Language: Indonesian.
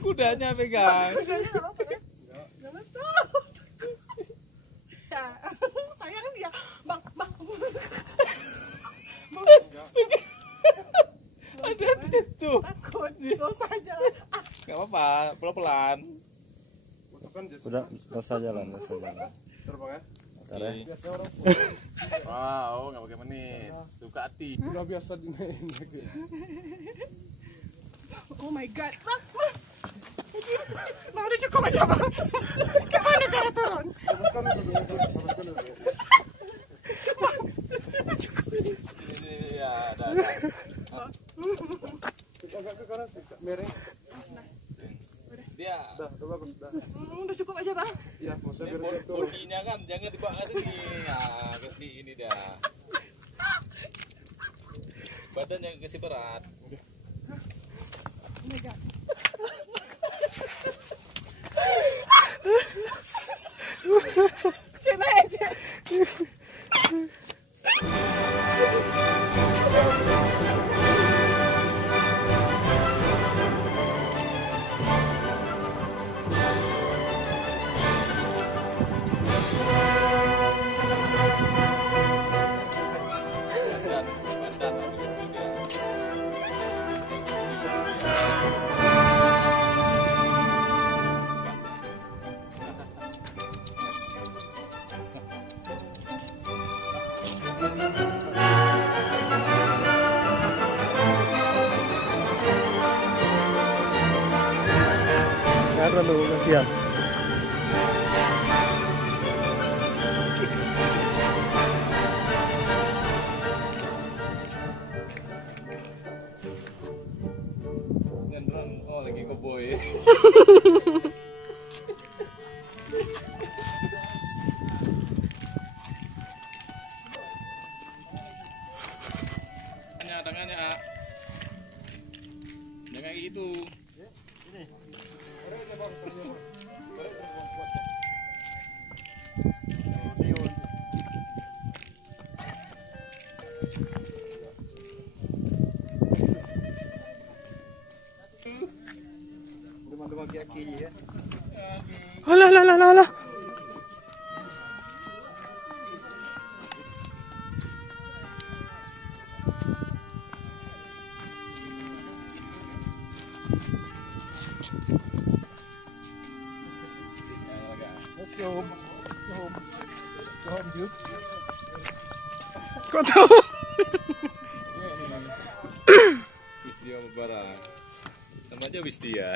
Kudanya pegang. Kudanya nggak apa-apa kan? Nggak tahu. Ya, sayang dia. Bang. Ada cucu. Takut, dosa jalan. Gak apa-apa, pelan-pelan. Udah, nggak usah jalan. Terbang ya? Ntar ya. Biasa orang Wow, nggak pakai menit. Suka hati. udah biasa dinaik. Oh my god, Bang. Bang, udah cukup aja, Bang. Gimana cara turun? Iya, ada. Agak ke kanan sih, mereng. Dia. Udah bagus, dah. Udah cukup aja, Bang. Iya, maksudnya biar dia turun. Bodinya kan jangan dibawa ke sini. Nah, ke sini dah. Badan yang kasih berat. Oh my god. Sini aja. Badan habis itu dia. Sekarang dulu gantian. Oh, lagi koboi. Tangannya. Jangan gitu. Demam-demam kaki ya. Alah. Let's go home. Go home, dude. Kok tahu? Wisdia barang. Sama aja Wisdia.